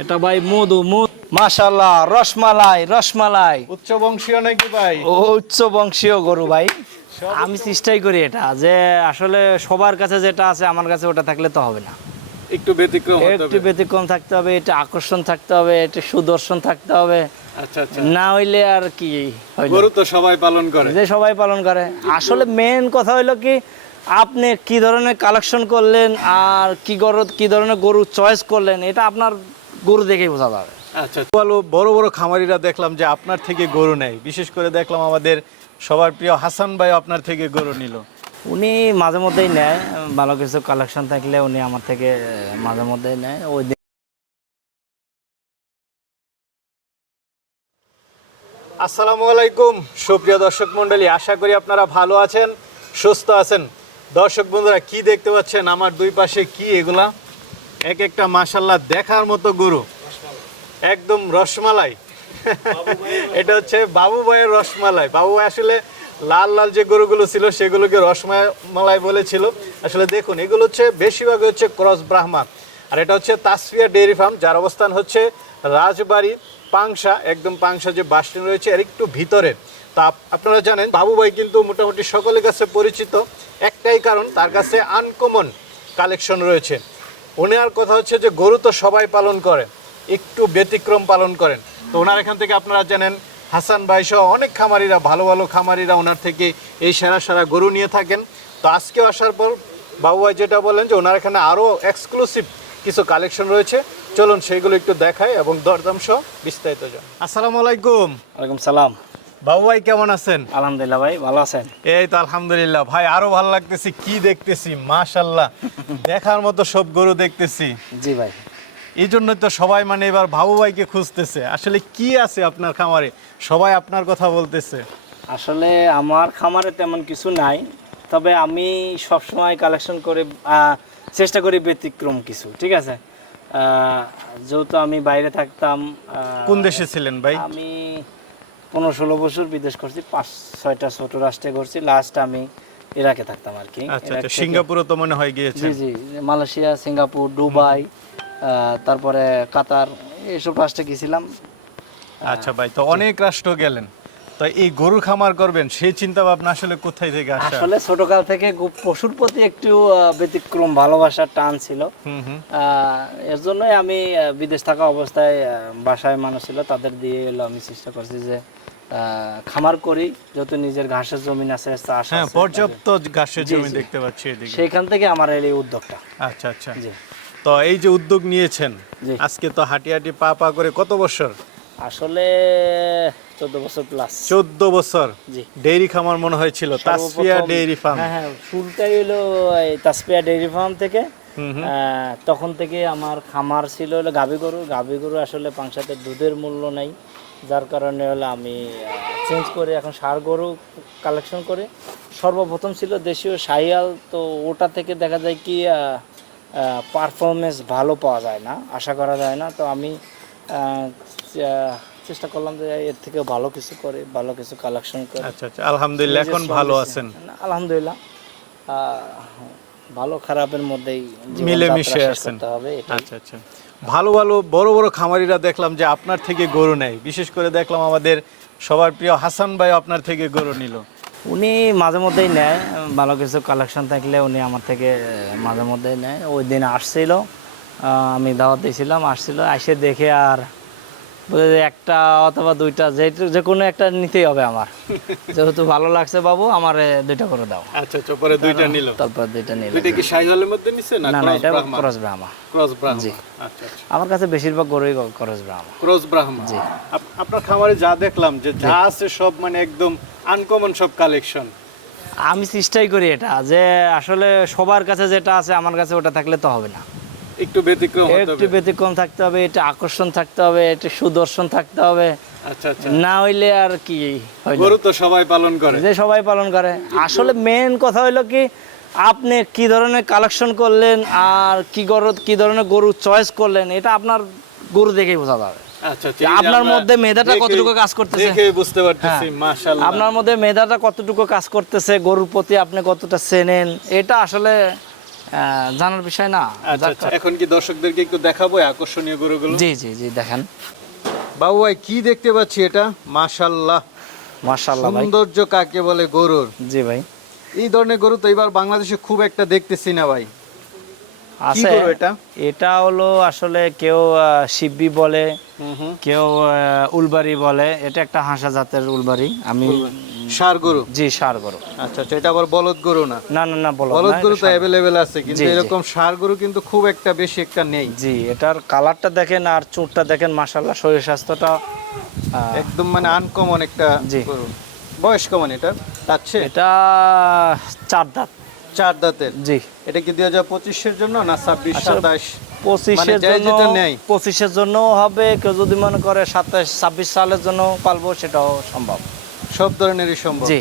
এটা ভাই মধু মধু। মাশাল্লাহ রসমালাই রসমালাই। উচ্চ বংশীয় নাকি ভাই? ও উচ্চ বংশীয় গরু ভাই। আমি চেষ্টাই করি এটা যে আসলে সবার কাছে যেটা আছে আমার কাছে ওটা থাকলে তো হবে না। একটু ব্যতিক্রম একটু ব্যতিক্রম থাকতে হবে এটা আকর্ষণ থাকতে হবে একটু সুদর্শন থাকতে হবে। আচ্ছা আচ্ছা। না হইলে আর কি গরু তো সবাই পালন করে। যে সবাই পালন করে। আসলে মেন কথা হইল কি আপনি কি ধরনের কালেকশন করলেন আর কি গরু কি ধরনের গরু চয়েস করলেন এটা আপনার গরু দেখেই বোঝা যাবে। আচ্ছা ভালো বড় বড় খামারিরা দেখলাম যে আপনার থেকে গরু নেয়। বিশেষ করে দেখলাম আমাদের সবার প্রিয় হাসান ভাই আপনার থেকে গরু নিল। উনি মাঝে মধ্যেই নেয় ভালো কিছু কালেকশন থাকলে উনি আমার থেকে মাঝে মধ্যেই নেয়। ওই দিন আসসালামু আলাইকুম সুপ্রিয় দর্শক মণ্ডলী আশা করি আপনারা ভালো আছেন সুস্থ আছেন। দর্শক বন্ধুরা কি দেখতে পাচ্ছেন? আমার দুই পাশে কি এগুলা? এক একটা মাশাল্লাহ দেখার মতো গরু। একদম রসমালাই। এটা হচ্ছে বাবু ভাইয়ের রসমালাই। বাবু ভাই আসলে লাল লাল যে গরুগুলো ছিল, সেগুলোকে রসমালাই বলেছিল। আসলে দেখুন, এগুলো হচ্ছে বেশিরভাগ হচ্ছে ক্রস ব্রাহ্মা আর এটা হচ্ছে তাসফিয়া ডেয়ারি ফার্ম, যার অবস্থান হচ্ছে রাজবাড়ি পাংশা। একদম পাংশা যে বাস রয়েছে আর একটু ভিতরে। তা আপনারা জানেন, বাবু ভাই কিন্তু মোটামুটি সকলের কাছে পরিচিত। একটাই কারণ, তার কাছে আনকমন কালেকশন রয়েছে। ওনার কথা হচ্ছে যে গরু তো সবাই পালন করে একটু ব্যতিক্রম পালন করেন। তো ওনার এখান থেকে আপনারা জানেন হাসান ভাই সহ অনেক খামারিরা ভালো ভালো খামারিরা ওনার থেকে এই সেরা সেরা গরু নিয়ে থাকেন। তো আজকেও আসার পর বাবু ভাই যেটা বলেন যে ওনার এখানে আরও এক্সক্লুসিভ কিছু কালেকশন রয়েছে। চলুন সেইগুলো একটু দেখায় এবং দরদাম সহ বিস্তারিত যান আসসালামু আলাইকুম। ওয়ালাইকুম সালাম। বাবু ভাই কেমন আছেন? আলহামদুলিল্লাহ ভাই ভালো আছেন? এই তো আলহামদুলিল্লাহ। ভাই আরও ভালো লাগতেছে কি দেখতেছি? মাশাল্লাহ দেখার মতো সব গরু দেখতেছি। জি ভাই। এই জন্যই তো সবাই মানে এবার বাবু ভাইকে খুঁজতেছে। আসলে কি আছে আপনার খামারে? সবাই আপনার কথা বলতেছে। আসলে আমার খামারে তেমন কিছু নাই তবে আমি সব সময় কালেকশন করে আহ, চেষ্টা করি ব্যতিক্রম কিছু ঠিক আছে? আহ, যেহেতু আমি বাইরে থাকতাম কোন দেশে ছিলেন ভাই? আমি পনেরো ষোলো বছর বিদেশ করছি পাঁচ ছয়টা ছোট রাষ্ট্রে করছি লাস্ট আমি ইরাকে থাকতাম আর কি। আচ্ছা আচ্ছা সিঙ্গাপুরও তো মনে হয় গিয়েছে জি জি মালয়েশিয়া সিঙ্গাপুর দুবাই তারপরে কাতার এইসব রাষ্ট্রে গেছিলাম। আচ্ছা ভাই তো অনেক রাষ্ট্র গেলেন। তো এই গরু খামার করবেন সেই চিন্তা ভাবনা আসলে কোথায় থেকে আসা? আসলে ছোটকাল থেকে পশুর প্রতি একটু ব্যতিক্রম ভালোবাসার টান ছিল। এর জন্যই আমি বিদেশ থাকা অবস্থায় বাসায় মানুষ ছিল তাদের দিয়ে এলো আমি চেষ্টা করছি যে খামার করি যত নিজের ঘাসের জমিন আছে চাষ হ্যাঁ পর্যাপ্ত ঘাসের জমি দেখতে পাচ্ছি এদিকে। সেইখান থেকে আমার এই উদ্যোগটা। আচ্ছা আচ্ছা। তো এই যে উদ্যোগ নিয়েছেন আজকে তো হাঁটি হাঁটি পা পা করে কত বছর? আসলে চোদ্দ বছর প্লাস চোদ্দ বছর। ডেইরি খামার মনে হয়েছিল সর্বপ্রথম- ডেইরি ফার্ম। হ্যাঁ হ্যাঁ শুরুটাই হলো এই তাসপিয়া ডেইরি ফার্ম থেকে। তখন থেকে আমার খামার ছিল হলো গাভী গরু। গাভী গরু আসলে পাংশাতে দুধের মূল্য নাই। যার কারণে হলো আমি চেঞ্জ করে এখন সার গরু কালেকশন করে। সর্বপ্রথম ছিল দেশীয় শাহিয়াল তো ওটা থেকে দেখা যায় কি পারফরমেন্স ভালো পাওয়া যায় না আশা করা যায় না। তো আমি চেষ্টা করলাম যে এর থেকে ভালো কিছু করে ভালো কিছু কালেকশন করে। আচ্ছা আচ্ছা আলহামদুলিল্লাহ এখন ভালো আছেন। আলহামদুলিল্লাহ ভালো খারাপের মধ্যেই মিলেমিশে আছেন। হবে আচ্ছা আচ্ছা। ভালো ভালো, বড় বড় খামারিরা দেখলাম যে আপনার থেকে গরু নেয়। বিশেষ করে দেখলাম আমাদের সবার প্রিয় হাসান ভাই আপনার থেকে গরু নিল। উনি মাঝে মধ্যেই নেয়, ভালো কিছু কালেকশন থাকলে উনি আমার থেকে মাঝে মধ্যেই নেয়। ওই দিন আসছিল আমি দাওয়াত দিয়েছিলাম আসছিল, এসে দেখে আর একটা অথবা দুইটা যে যে কোনো একটা নিতেই হবে আমার। যেহেতু ভালো লাগছে বাবু আমার দুইটা করে দাও। আচ্ছা আচ্ছা পরে দুইটা নিল। তারপর দুইটা নিলাম দুইটা কি সাইজলের মধ্যে নিছে না না এটা ক্রস ব্রাহ্মা ক্রস ব্রাহ্মা জি। আচ্ছা আচ্ছা। আমার কাছে বেশিরভাগ গরুই ক্রস ব্রাহ্মা ক্রস ব্রাহ্মা আপ- আপনার খামারে যা দেখলাম যে যা আছে সব মানে একদম আনকমন সব কালেকশন আমি চেষ্টাই করি এটা যে আসলে সবার কাছে যেটা আছে আমার কাছে ওটা থাকলে তো হবে না। একটু ব্যতিক্রম একটু ব্যতিক্রম থাকতে হবে এটা আকর্ষণ থাকতে হবে সুদর্শন থাকতে হবে। আচ্ছা আচ্ছা। না হইলে আর কি গরু তো সবাই পালন করে। যে সবাই পালন করে। আসলে মেন কথা হইল কি আপনি কি ধরনের কালেকশন করলেন আর কি গরু কি ধরনের গরু চয়েস করলেন এটা আপনার গরু দেখেই বোঝা যাবে। আচ্ছা আপনার মধ্যে মেধাটা কতটুকু কাজ করতেছে। বুঝতে পারতেছি হ্যাঁ। মাশাআল্লাহ। আপনার মধ্যে মেধাটা কতটুকু কাজ করতেছে গরুর প্রতি আপনি কতটা চেনেন এটা আসলে জানার বিষয় না। আচ্ছা আচ্ছা এখন কি দর্শকদেরকে একটু দেখাবো আকর্ষণীয় গরুগুলো? জি জি জি দেখেন। বাবু ভাই কি দেখতে পাচ্ছি এটা? মাশাল্লাহ মার্শাল্লাহ ভাই। সৌন্দর্য কাকে বলে গরুর? জি ভাই। এই ধরনের গরু তো এবার বাংলাদেশে খুব একটা দেখতেছি না ভাই। আছে। এটা? এটা হলো আসলে কেউ শিববি বলে হুম হুম। কেউ উলবাড়ি বলে। এটা একটা হাঁসা জাতের উলবাড়ি। আমি সার গরু? জি সার গরু। আচ্ছা আচ্ছা এটা আবার বলদ গরু না? না না না বলো বলদ গরু তো অ্যাভেলেবেল আছে কিন্তু। এরকম সার গরু কিন্তু খুব একটা বেশি একটা নেই। জি এটার কালারটা দেখেন আর চুটটা দেখেন মাশাল্লাহ শরীর স্বাস্থ্যটা একদম মানে আনকমন একটা গরু। বয়স কেমন এটা? এটা চার দাঁত। চার দাঁতের? জি। এটা কি দুই হাজার পঁচিশের জন্য না ছাব্বিশ আসলে সাতাশ? পঁচিশের মানে জন্য পঁচিশের জন্য হবে কেউ যদি মনে করে সাতাশ ছাব্বিশ সালের জন্য পালবো সেটাও সম্ভব। সব ধরনেরই সম্ভব। জি।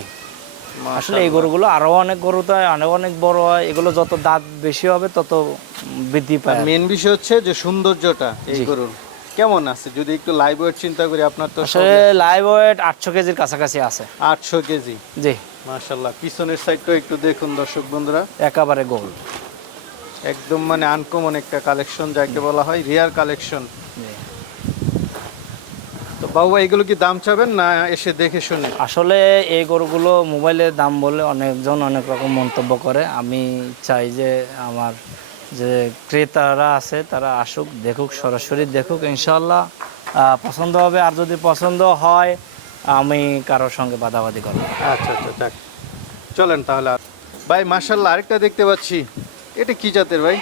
আসলে এই গরুগুলো আরও অনেক গরু তো অনেক অনেক বড় হয় এগুলো যত দাঁত বেশি হবে তত বৃদ্ধি পায়। মেন বিষয় হচ্ছে যে সৌন্দর্যটা এই গরুর। কেমন আছে? যদি একটু লাইভ ওয়েট চিন্তা করি আপনার তো আসলে লাইভ ওয়েট আটশো কেজির কাছাকাছি আছে। আটশো কেজি। জি। মাশাল্লাহ পিছনের সাইডটা একটু দেখুন দর্শক বন্ধুরা। একেবারে গোল একদম মানে আনকমন একটা কালেকশন যাকে বলা হয় রিয়ার কালেকশন। তো বাবু এগুলো কি দাম চাবেন না এসে দেখে শুনে? আসলে এই গরুগুলো মোবাইলে দাম বলে অনেকজন অনেক রকম মন্তব্য করে। আমি চাই যে আমার যে ক্রেতারা আছে তারা আসুক দেখুক সরাসরি দেখুক ইনশাল্লাহ পছন্দ হবে। আর যদি পছন্দ হয় আমি কারোর সঙ্গে বাদাবাদি করব আচ্ছা আচ্ছা যাক। চলেন তাহলে। ভাই মাশাল্লাহ আরেকটা দেখতে পাচ্ছি। এটা কি জাতের ভাই?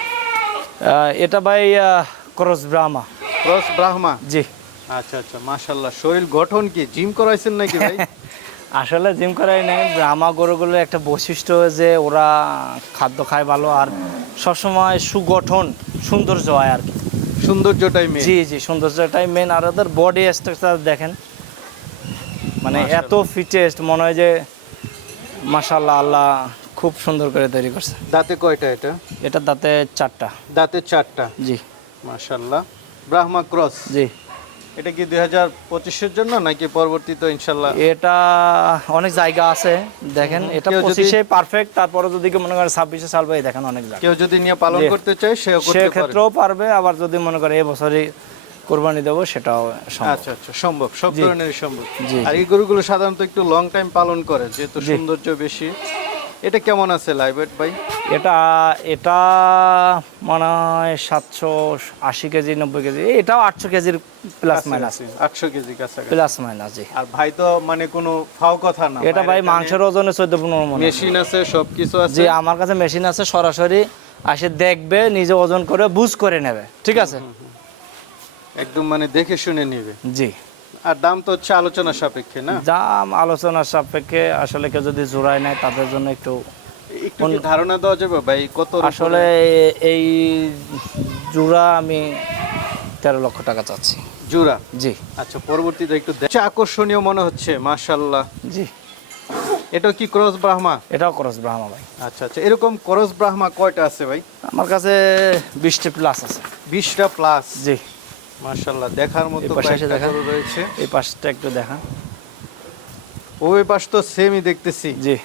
এটা ভাই ক্রস ব্রাহ্মা ক্রস ব্রাহ্মা জি। আচ্ছা আচ্ছা মাশাল্লাহ শরীর গঠন কি? জিম করাইছেন নাকি ভাই? আসলে জিম করাই নেই। ব্রাহ্মা গরুগুলোর একটা বৈশিষ্ট্য যে ওরা খাদ্য খায় ভালো আর সবসময় সুগঠন সৌন্দর্য হয় আর কি। সৌন্দর্যটাই মেন জি জি সৌন্দর্যটাই মেন আর ওদের বডি স্ট্রাকচার দেখেন। মানে এত ফিটেস্ট মনে হয় যে মাশাল্লাহ আল্লাহ খুব সুন্দর করে তৈরি করছে। দাঁতে কয়টা এটা? এটা তাতে চারটা। দাঁতে চারটা। জি। মাশাল্লাহ ব্রাহ্মা ক্রস। জি। এটা কি দুই হাজার পঁচিশের জন্য নাকি পরবর্তীতে ইনশাল্লাহ? এটা অনেক জায়গা আছে দেখেন এটা পঁচিশে পারফেক্ট তারপরে যদি মনে করে ছাব্বিশে সাল পাই দেখেন অনেক কেউ যদি নিয়ে পালন করতে চায় সেক্ষেত্রেও পারবে আবার যদি মনে করে এবছরই কোরবানি দেবো সেটাও সম্ভব। আচ্ছা আচ্ছা সম্ভব সব জি। ধরনের সম্ভব। আর। এই গরুগুলো সাধারণত একটু লং টাইম পালন করে যেহেতু সৌন্দর্য বেশি। এটা কেমন আছে লাইভেট ভাই? এটা এটা মনে হয় সাতশো আশি কেজি নব্বই কেজি এটাও আটশো কেজির প্লাস মাইনাস আটশো কেজি কাছাকাছি। প্লাস মাইনাস জি। আর ভাই তো মানে কোনো ফাও কথা না এটা ভাই মাংসের ওজনে চোদ্দ পনেরো মেশিন আছে সবকিছু আছে। জি আমার কাছে মেশিন আছে সরাসরি আসে দেখবে নিজে ওজন করে বুঝ করে নেবে। ঠিক আছে? একদম মানে দেখে শুনে নিবে। জি। আর দাম তো হচ্ছে আলোচনা সাপেক্ষে না? দাম আলোচনার সাপেক্ষে আসলে কেউ যদি জোড়ায় নেয় তাদের জন্য একটু একটু ধারণা দেওয়া যাবে ভাই? কত আসলে এই জোড়া আমি তেরো লক্ষ টাকা চাচ্ছি। জোড়া? জি। আচ্ছা পরবর্তীতে একটু আকর্ষণীয় মনে হচ্ছে মাশাল্লাহ জি। এটা কি ক্রস ব্রাহ্মা? এটাও খরচ ব্রাহ্মা ভাই। আচ্ছা আচ্ছা এরকম ক্রস ব্রাহ্মা কয়টা আছে ভাই? আমার কাছে বিশটি প্লাস আছে। বিশটা প্লাস জি। মাশাল্লাহ দেখার মতো পাশে দেখা। রয়েছে। এই পাশটা একটু দেখা। ওই পাশ তো সেমই দেখতেছি। জি।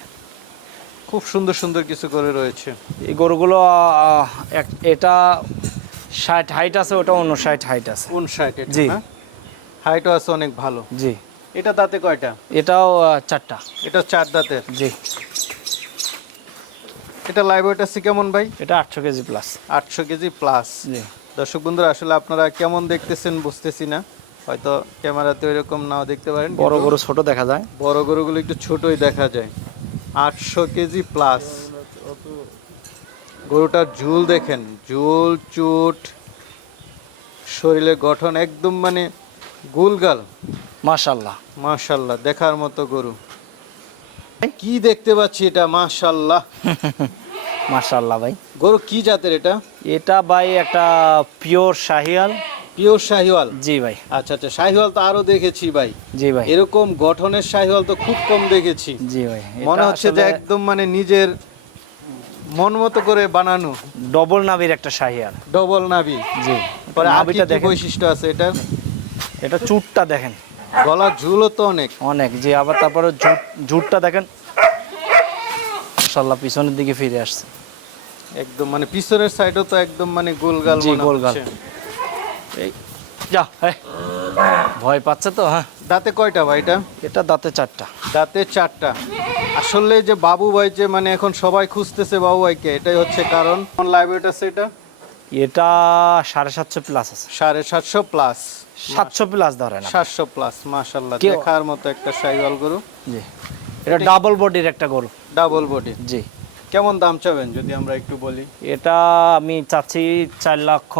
খুব সুন্দর সুন্দর কিছু করে রয়েছে। এই গরুগুলো এটা ষাট হাইট আছে ওটা অন্য ষাট হাইট আছে। কোন শার্ট জি। হাইটও আছে অনেক ভালো। জি। এটা দাঁতে কয়টা? এটাও চারটা। এটা চার দাঁতের। জি। এটা লাইভ ওয়েট আছে কেমন ভাই? এটা আটশো কেজি প্লাস আটশো কেজি প্লাস জি। দর্শক বন্ধুরা আসলে আপনারা কেমন দেখতেছেন বুঝতেছি না। হয়তো ক্যামেরাতে ওইরকম নাও দেখতে পারেন বড় গরু ছোট দেখা যায়। বড় গরুগুলো একটু ছোটই দেখা যায়। আটশো কেজি প্লাস গরুটার ঝুল দেখেন ঝুল চুট শরীরের গঠন একদম মানে গুলগাল। মাশাল্লাহ। মাশাল্লাহ দেখার মতো গরু। কি দেখতে পাচ্ছি এটা? মাশাল্লাহ। মাশাল্লাহ ভাই। গরু কি জাতের এটা? এটা ভাই একটা পিওর শাহিয়াল পিওর শাহিওয়াল? জি ভাই। আচ্ছা আচ্ছা শাহিওয়াল তো আরও দেখেছি ভাই। জি ভাই। এরকম গঠনের শাহিওয়াল তো খুব কম দেখেছি। জি ভাই মনে হচ্ছে যে একদম মানে নিজের মন মতো করে বানানো। ডবল নাবির একটা শাহিয়াল ডবল নাভি। জি পরে নাভিটা কি দেখেন। বৈশিষ্ট্য আছে এটা এটা চুটটা দেখেন। গলার ঝুলও তো অনেক। অনেক জি আবার তারপরে ঝুট ঝুটটা দেখেন। মাশাল্লাহ পিছনের দিকে ফিরে আসছে। একদম মানে পিছনের সাইডও তো একদম মানে গোলগাল জি, মনে গোলগাল। এই যা। ভয় পাচ্ছে তো হ্যাঁ। দাঁতে কয়টা ভাই এটা? এটা দাঁতে চারটা। দাঁতে চারটা। আসলে যে বাবু ভাই যে মানে এখন সবাই খুঁজতেছে বাবু ভাইকে এটাই হচ্ছে কারণ। কোন লাইব্রেরি আছে এটা? এটা সাড়ে সাতশো প্লাস আছে। সাড়ে সাতশো প্লাস সাতশো প্লাস ধরে না সাতশো প্লাস মাশাল্লাহ কেউ- দেখার মতো একটা সাইওয়াল গরু। জি। এটা ডাবল বডির একটা গরু। ডাবল বডি জি। কেমন দাম চাবেন যদি আমরা একটু বলি? এটা আমি চাচ্ছি চার লক্ষ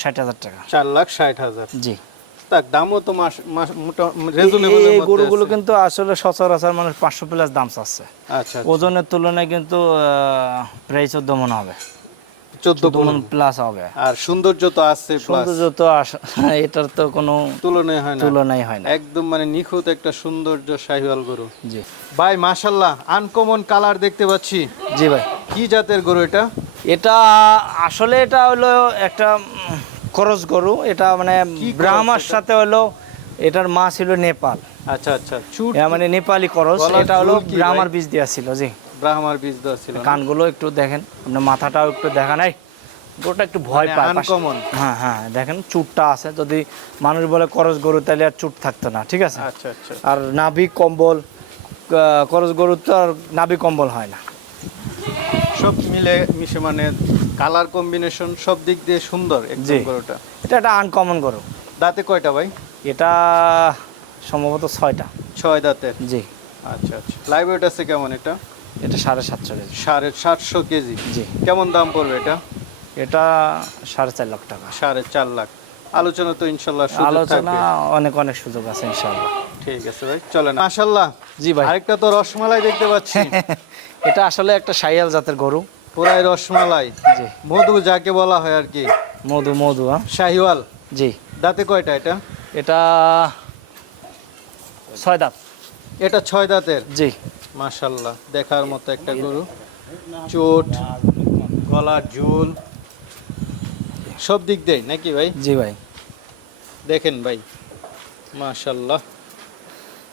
ষাট হাজার টাকা। চার লাখ ষাট হাজার। জি। তাক দামও তো মাস মাস মোটামুটি এই গরুগুলো কিন্তু আসলে সচরাচর মানুষ পাঁচশো প্লাস দাম চাচ্ছে। আচ্ছা ওজনের তুলনায় কিন্তু প্রায় চোদ্দ মনে হবে। চোদ্দ চোদ্দ প্লাস হবে। আর সৌন্দর্য তো আছে প্লাস সৌন্দর্য তো এটার তো কোনো তুলনায় হয় না। তুলনাই হয় না। একদম মানে নিখুঁত একটা সৌন্দর্য শাহিওয়াল গরু। জি। ভাই মাশাল্লাহ আনকমন কালার দেখতে পাচ্ছি। জি ভাই। কি জাতের গরু এটা? এটা আসলে এটা হলো একটা খরচ গরু। এটা মানে ব্রাহ্মার সাথে হলো এটার মা ছিল নেপাল। আচ্ছা আচ্ছা। মানে নেপালি খরচ। এটা হলো? ব্রাহ্মার বীজ দেওয়া ছিল জি। ব্রাহ্মার বীজ দেওয়া ছিল কানগুলো একটু দেখেন আপনার মাথাটাও একটু দেখা নাই গরুটা একটু ভয় মানে পায় পাশে- হ্যাঁ হ্যাঁ দেখেন চুটটা আছে যদি মানুষ বলে করজ গরু তাহলে আর চুট থাকতো না ঠিক আছে? আচ্ছা আচ্ছা। আর নাভি কম্বল করজ গরুর তো আর নাভি কম্বল হয় না। সব মিলে মিশে মানে কালার কম্বিনেশন সব দিক দিয়ে সুন্দর একদম গরুটা। এটা একটা আনকমন গরু। দাঁতে কয়টা ভাই? এটা সম্ভবত ছয়টা। ছয় দাঁতের? জি। আচ্ছা আচ্ছা। লাইভ ওয়েট আছে কেমন এটা? এটা সাড়ে সাতশো কেজি। সাড়ে সাতশো কেজি। জি। কেমন দাম পড়বে এটা? এটা সাড়ে চার লাখ টাকা। সাড়ে চার লাখ। আলোচনা তো ইনশাল্লাহ আলোচনা অনেক অনেক সুযোগ আছে ইনশাল্লাহ। ঠিক আছে ভাই চলেন। মাশাল্লাহ। জি ভাই। আরেকটা তো রসমালাই দেখতে পাচ্ছি। এটা আসলে একটা সাইয়াল জাতের গরু। পুরাই রসমালাই। জি। মধু যাকে বলা হয় আর কি। মধু মধু হ্যাঁ। শাহিওয়াল। জি। দাঁতে কয়টা এটা? এটা ছয় দাঁত। এটা ছয় দাঁতের। জি। মাশাল্লাহ দেখার মতো একটা গরু। চোট গলা ঝুল সব দিক দেয় নাকি ভাই? জি ভাই। দেখেন ভাই মাশাল্লাহ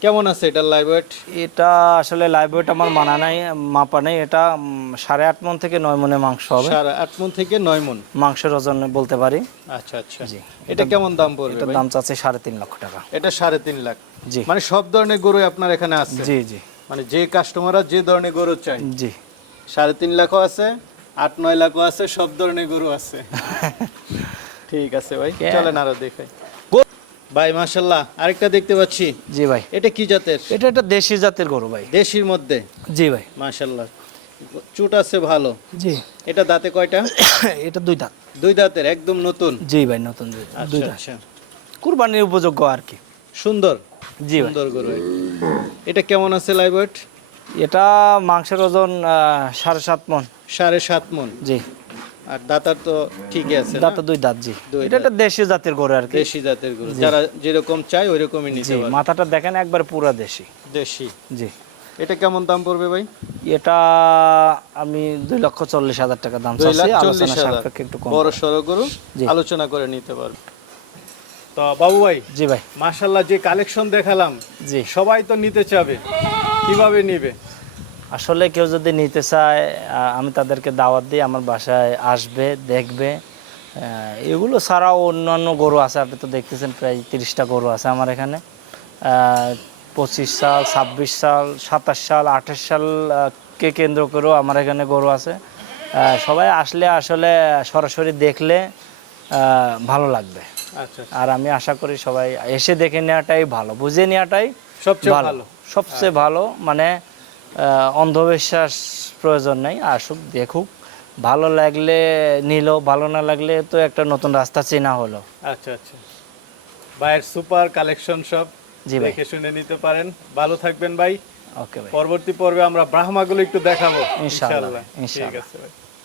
কেমন আছে এটা লাইভ ওয়েট এটা আসলে লাইভ ওয়েট আমার মানা নাই মাপা নেই। এটা সাড়ে আট মন থেকে নয় মনে মাংস হবে। সাড়ে আট মন থেকে নয় মন? মাংসের ওজন বলতে পারি। আচ্ছা আচ্ছা। জি। এটা কেমন দাম পড়বে এটার ভাই? দাম চাচ্ছে সাড়ে তিন লক্ষ টাকা। এটা সাড়ে তিন লাখ। জি। মানে সব ধরনের গরু আপনার এখানে আছে? জি জি। মানে যে কাস্টমাররা যে ধরনের গরু চায়। জি। সাড়ে তিন লাখও আছে আট নয় লাখও আছে সব ধরনের গরু আছে। ঠিক আছে ভাই চলেন আরও দেখাই। ভাই মাশাল্লাহ আরেকটা দেখতে পাচ্ছি। জি ভাই। এটা কি জাতের? এটা একটা দেশি জাতের গরু ভাই। দেশির মধ্যে? জি ভাই। মাশাল্লাহ চুট আছে ভালো। জি। এটা দাঁতে কয়টা? এটা দুই দাঁত। দুই দাঁতের একদম নতুন। জি ভাই নতুন দুই দাঁত। আচ্ছা দাঁত। আচ্ছা। কুরবানির উপযোগ্য আর কি। সুন্দর। জি সুন্দর গরু এটা। কেমন আছে লাইভ ওয়েট এটা মাংসের ওজন সাড়ে সাত মন। সাড়ে সাত মন। জি। আর দাঁতার তো ঠিকই আছে? দাঁত দুই দাঁত জি। এটা একটা দেশি জাতের গরু আর কি। দেশি জাতের গরু। যারা যেরকম রকমই নিতে পারে মাথাটা দেখেন একবার পুরা দেশি। দেশি। জি। এটা কেমন দাম পড়বে ভাই? এটা আমি দুই লক্ষ চল্লিশ হাজার টাকা দাম চাচ্ছি। আলোচনা সাপেক্ষে একটু কম। বড় সড়ো গরু। আলোচনা করে নিতে পারবে। তো বাবু ভাই জি ভাই। মাশাল্লাহ যে কালেকশন দেখালাম জি। সবাই তো নিতে চাবে। কীভাবে নিবে? আসলে কেউ যদি নিতে চায় আমি তাদেরকে দাওয়াত দিই আমার বাসায় আসবে দেখবে। এগুলো ছাড়াও অন্যান্য গরু আছে আপনি তো দেখতেছেন প্রায় তিরিশটা গরু আছে আমার এখানে। পঁচিশ সাল ছাব্বিশ সাল সাতাশ সাল আঠাশ সাল আহ, কে কেন্দ্র করেও আমার এখানে গরু আছে। সবাই আসলে আসলে সরাসরি দেখলে ভালো লাগবে। আর আমি আশা করি সবাই এসে দেখে নেওয়াটাই ভালো বুঝে নেওয়াটাই সবচেয়ে ভালো। সবচেয়ে ভালো মানে অন্ধবিশ্বাস প্রয়োজন নেই আসুক দেখুক। ভালো লাগলে নিল ভালো না লাগলে তো একটা নতুন রাস্তা চেনা হলো। আচ্ছা আচ্ছা। ভাইয়ের সুপার কালেকশন সব জি ভাই। দেখে শুনে নিতে পারেন। ভালো থাকবেন ভাই। ওকে ভাই। পরবর্তী পর্বে আমরা ব্রাহ্মাগুলো একটু দেখাবো। ইনশাআল্লাহ, ইনশাআল্লাহ। ঠিক আছে ভাই।